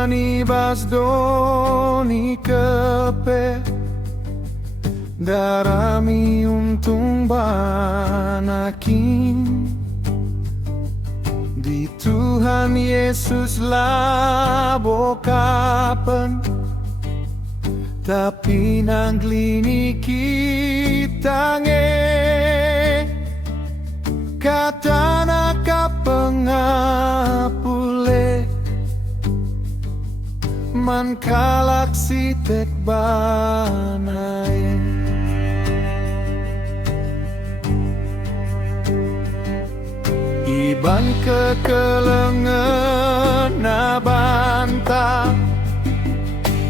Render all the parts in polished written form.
manibas doni kepe darami untung banakin di Tuhan Yesus labo kapan tapi nanglini kita kata nakapengapule man kalak si tek banae iban kekelengan nabanta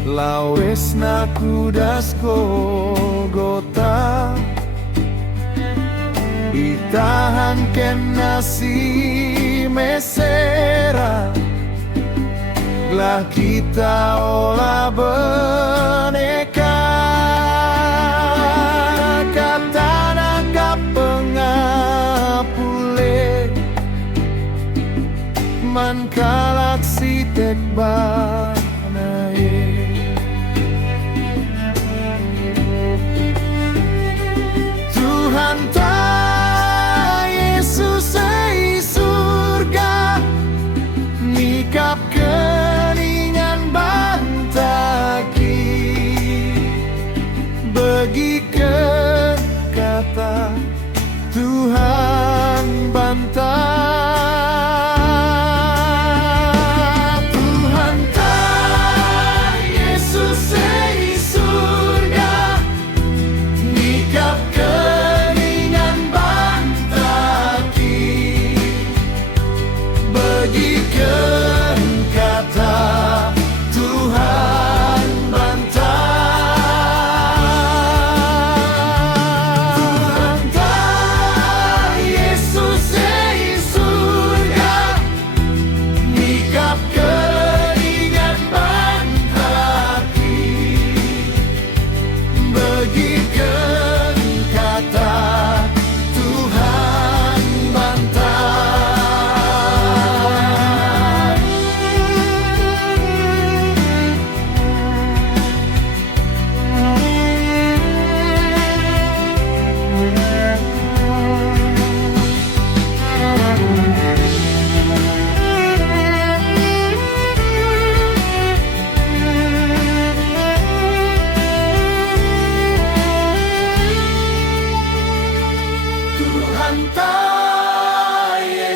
lawes na kudas Golgota itahan ken nasi mesera lah kita olah beneka kata nangkap pengapule man kalak si tek banae Tuhan ta Yesus ei surga nikap keningan bantaki bagikan kata Tuhan bantah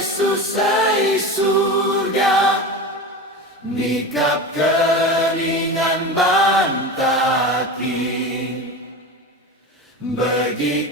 Yesus ei surga nikap keningan bantaki bagi